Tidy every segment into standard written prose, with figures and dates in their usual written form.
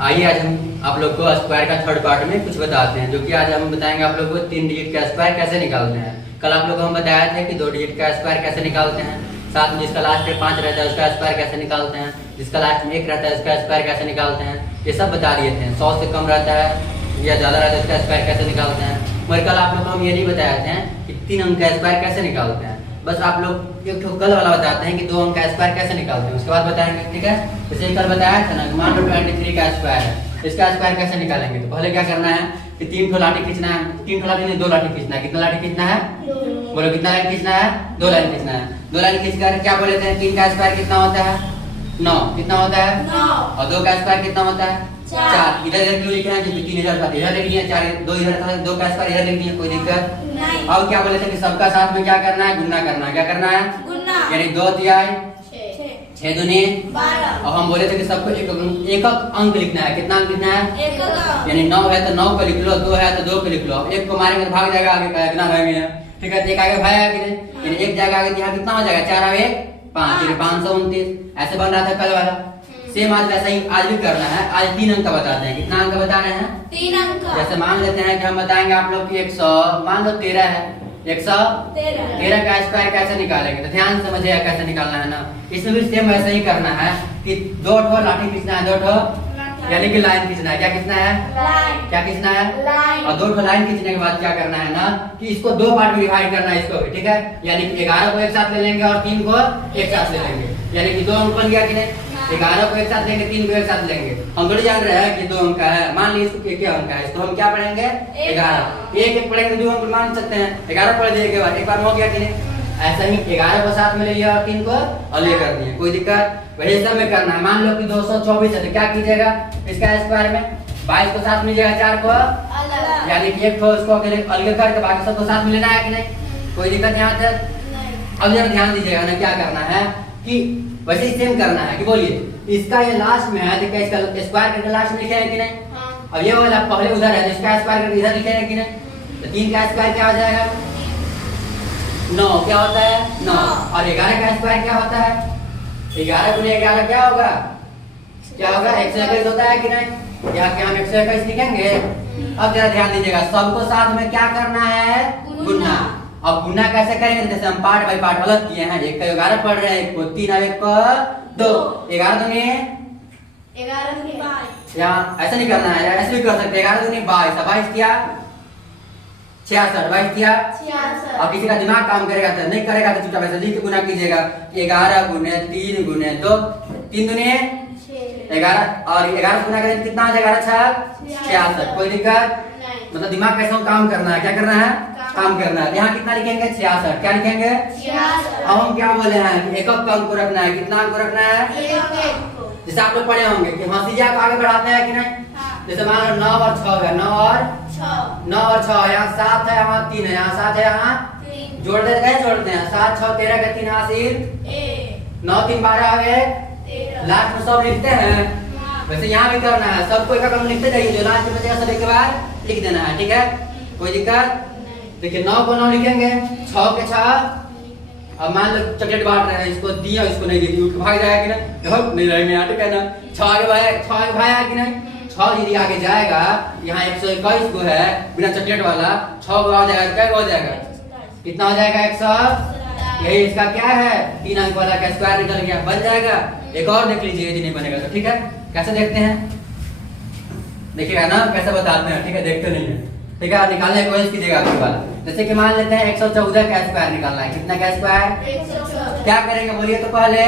आइए आज हम आप लोग को स्क्वायर का थर्ड पार्ट में कुछ बताते हैं, जो कि आज हम बताएंगे आप लोग को 3 डिजिट का स्क्वायर कैसे निकालते हैं। कल आप लोग को हम बताया था कि 2 डिजिट का स्क्वायर कैसे निकालते हैं, साथ में जिसका लास्ट में 5 रहता है उसका स्क्वायर कैसे निकालते हैं, जिसका लास्ट में 1 रहता है उसका स्क्वायर कैसे निकालते हैं, ये सब बता दिए थे। 100 से कम रहता है या ज़्यादा रहता है उसका स्क्वायर कैसे निकालते हैं। मगर कल आप लोग को हम ये नहीं बताया थे कि 3 अंक का स्क्वायर कैसे निकालते हैं। बस आप लोग एक कल वाला बताते हैं कि 2 अंक का स्क्वायर कैसे निकालते हैं, उसके बाद बताएंगे। ठीक है, जैसे कल बताया था ना, मान लो 23 का स्क्वायर है, इसका स्क्वायर कैसे निकालेंगे। तो पहले क्या करना है कि 3 ठो लाठी खींचना है, 3 ठो लाठी नहीं 2 लाठी खींचना है। कितना लाठी खींचना है? बोलो कितना लाइन खींचना है? 2 लाइन खींचना है। 2 लाइन खींचकर क्या बोले थे, 3 का स्क्वायर कितना होता है? 9। कितना होता है? 9। और 2 का स्क्वायर कितना होता है? 4। इधर इधर क्यों लिखे हैं, क्योंकि 3 इधर था, इधर लिख दिए, 4 2 इधर था, 2 का स्क्वायर इधर लिख दिए, कोई दिक्कत नहीं। अब क्या बोले थे कि सबका साथ में क्या करना है, गुणा करना है। क्या करना है? गुणा। यानी 2 तिहाई 6 दूनी 12। और हम बोले थे कि सबको एक अंक लिखना है। कितना अंक लिखना है? एक अंक। यानी 9 है तो 9 को लिख लो, 2 है तो 2 को लिख लो। अब 1 को मारेंगे तो भाग जाएगा, आगे का कितना भागेंगे। ठीक है, 1 आगे भागेगा कि नहीं, यानी 1 जाएगा आगे, यहाँ कितना हो जाएगा? 4 और 1 5, यानी 529। ऐसे बन रहा था कल वाला। सेम आज वैसा ही आज भी करना है। आज 3 अंक का बताते हैं। कितना अंक बता रहे हैं? 3 अंक। जैसे मान लेते हैं कि हम बताएंगे आप लोग की 100, मान लो 13 है, 113 का स्क्वायर कैसे निकालेंगे। तो ध्यान से समझिएगा कैसे निकालना है ना। इसमें भी सेम वैसा ही करना है कि 2 ठो लाठी खींचना है, 2 ठो यानी कि लाइन खींचना है। क्या खींचना है? लाइन। क्या खींचना है? लाइन। और 2 ठो लाइन खींचने के बाद क्या करना है ना कि इसको 2 पार्ट में डिवाइड करना है इसको भी। ठीक है, यानी कि 11 को एक साथ ले लेंगे और 3 को एक साथ ले लेंगे, यानी कि 2 अंक बन गया कि नहीं। 11 को एक साथ लेंगे, 3 को एक साथ लेंगे। हम थोड़ी जान रहे हैं कि 2 अंक का है। मान लीजिए इसको क्या अंक है, इसको हम क्या पढ़ेंगे? 11। एक एक पढ़ेंगे 2 अंक मान सकते हैं। 11 पढ़ दिए के बाद एक बार हो गया कि नहीं। ऐसा ही 11 को साथ में ले लिया और 3 को और ले कर दिए, कोई दिक्कत वही सब में करना है। मान लो कि 224 है तो क्या कीजिएगा, इसका स्क्वायर में 22 को साथ में लीजिएगा, 4 को अलग, यानी कि एक ठो उसको अलग करके बाकी सबको साथ में लेना है कि नहीं, कोई दिक्कत यहाँ तक। अब जरा ध्यान दीजिएगा ना, क्या करना है कि वैसे ही सेम करना है कि बोलिए इसका ये लास्ट में है तो क्या इसका स्क्वायर करके लास्ट में लिखे है कि नहीं। अब ये वाला पहले उधर है तो इसका स्क्वायर करके इधर लिखे है कि नहीं। तो 3 का स्क्वायर क्या हो जाएगा? 9। क्या होता है? 9। और 11 का स्क्वायर क्या होता है? 11 गुने 11 क्या होगा? क्या होगा? 121 होता है कि नहीं। यहाँ के हम 121 लिखेंगे। अब जरा ध्यान दीजिएगा, सबको साथ में क्या करना है? गुणा। अब गुणा कैसे करेंगे, जैसे हम पार्ट बाय पार्ट अलग किए हैं। एक को 11 पढ़ रहे हैं, एक को 3 और एक को 2। 11 दूनी 22। यहाँ ऐसा नहीं करना है, ऐसे भी कर सकते हैं। 11 दूनी 22, 22 किया 66, 22 किया 66। अब किसी का दिमाग काम करेगा तो नहीं करेगा तो चुपचाप ऐसे लिख के गुना कीजिएगा। 11 गुने 3 गुने 2, 3 दूनी 11 और 11 गुना करें कितना आ जाएगा? 66। कोई दिक्कत मतलब दिमाग कैसे काम करना है, क्या करना है? काम करना है। यहाँ कितना लिखेंगे? 66। क्या लिखेंगे? 66। अब हम क्या बोले हैं कि एकक अंक को रखना है। कितना अंक को रखना है? जैसे आप लोग पढ़े होंगे कि हंसिया को आगे बढ़ाते हैं कि नहीं। जैसे मान लो 9 और 6 है, 9 और 6, यहाँ 7 है, यहाँ 3 है, यहाँ 7 है, यहाँ 3 जोड़ देते हैं, जोड़ते हैं 7 6 13 का 3 हासिल 9 3 12 आ गए 13। लास्ट में सब लिखते हैं। वैसे यहाँ भी करना है, सबको एक एक लिखते जाइए, जो लास्ट में बचेगा सब एक बार लिख देना है। ठीक है, कोई दिक्कत। देखिए 9 को 9 लिखेंगे, 6 के 6। अब मान लो चॉकलेट बांट रहे हैं, इसको दिया इसको नहीं दी, उठ भाग जाएगा कि नहीं रहेंगे यहाँ। ठीक है ना, 6 आगे भाया कि नहीं। 6 यदि आगे जाएगा, यहाँ 121 को है बिना चॉकलेट वाला, 6 को आ जाएगा, क्या हो जाएगा? कितना हो जाएगा? 100। यही इसका क्या है? 3 अंक वाला का स्क्वायर निकल गया, बन जाएगा। एक और देख लीजिए यदि नहीं बनेगा तो। ठीक है, कैसे देखते हैं देखिएगा ना, कैसे बताते हैं। ठीक है, देखते नहीं है। ठीक है, निकालने की कोशिश कीजिएगा आपके पास। जैसे कि मान लेते हैं 114 का स्क्वायर निकालना है। कितना का स्क्वायर? 114। क्या करेंगे बोलिए तो पहले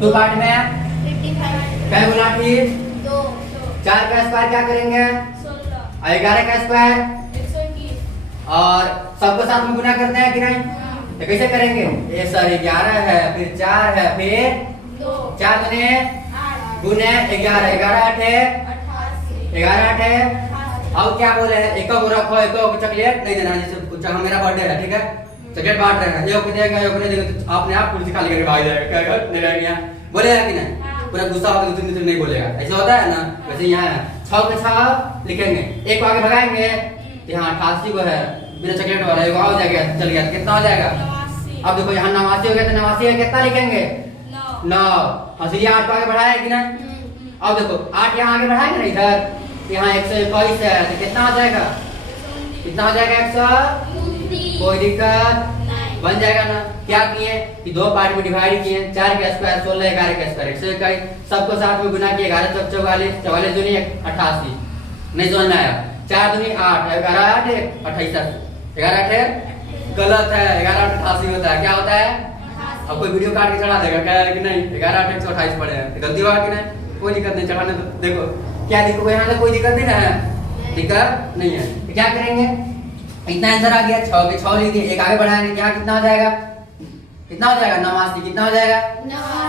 2 पार्ट में 55 कै गुना 2। 4 का स्क्वायर क्या करेंगे? 16। और 11 का स्क्वायर 121। और सबको साथ में गुना करते हैं कि नहीं। तो कैसे करेंगे? ये सर 11 है, फिर 4 है, फिर 2, 4 गुने 8 गुने 11, 11 8 88, 11 8 है। अब क्या बोले हैं, एक को रखो, एक को चॉकलेट नहीं देना। जैसे कुछ मेरा बर्थडे है, ठीक है, चॉकलेट बांट रहे हैं, एक को देगा एक को नहीं देगा तो आपने आप कुर्सी खाली करके भाग जाएगा। क्या कर नहीं रहेगा, बोलेगा कि नहीं? पूरा गुस्सा होगा तो दूसरे नहीं बोलेगा। ऐसा होता है ना। वैसे यहाँ 6 के 6 लिखेंगे, एक को आगे भगाएंगे तो यहाँ 88 को है बिना चॉकलेट वाला, एक हो जाएगा, चल गया, कितना हो जाएगा? अब देखो यहाँ 89 हो गया तो 89 है, कितना लिखेंगे? 9। हंसिया 8 को आगे बढ़ाया कि ना, अब देखो 8 यहाँ आगे बढ़ाएंगे ना इधर, यहाँ 121 है तो कितना आ जाएगा, कितना हो जाएगा 100, कोई दिक्कत बन जाएगा ना। क्या किए कि दो पार्ट में डिवाइड किए, 4 का स्क्वायर 16, 11 का स्क्वायर 121, सबको साथ में गुना किए, 11 चौक 44, 44 दूनी 88, नहीं समझ में आया, 4 दूनी 8, 11 8 28, 11 8 गलत है, 11 8 88 होता है, क्या होता है, अब कोई वीडियो काट के चढ़ा देगा कह रहा है कि नहीं 11 8 128 पड़े हैं, गलती हुआ कि नहीं, कोई दिक्कत नहीं, चढ़ाने तो देखो क्या दिक्कत, यहाँ तक कोई दिक्कत नहीं ना है, दिक्कत नहीं है। तो क्या करेंगे, इतना आंसर आ गया, 6 के 6 लिख दिए, एक आगे बढ़ाएंगे, क्या कितना हो जाएगा, कितना हो जाएगा 89, कितना हो जाएगा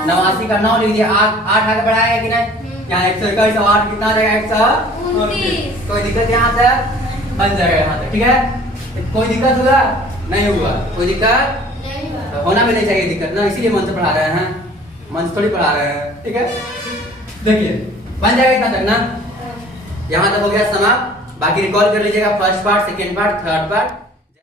89 का 9 लिख दिया, 8 आगे बढ़ाएगा कि नहीं, यहाँ 121 और 8 कितना हो जाएगा 129, कोई दिक्कत यहाँ तक बन जाएगा, यहाँ तक ठीक है, कोई दिक्कत हुआ नहीं हुआ, कोई दिक्कत होना भी नहीं चाहिए दिक्कत ना, इसीलिए मन से पढ़ा रहे हैं, मन से थोड़ी पढ़ा रहे हैं, ठीक है। देखिए बन जाएगा इतना तक ना, यहाँ तक हो गया समाप्त, बाकी रिकॉल कर लीजिएगा first part, second part, third part.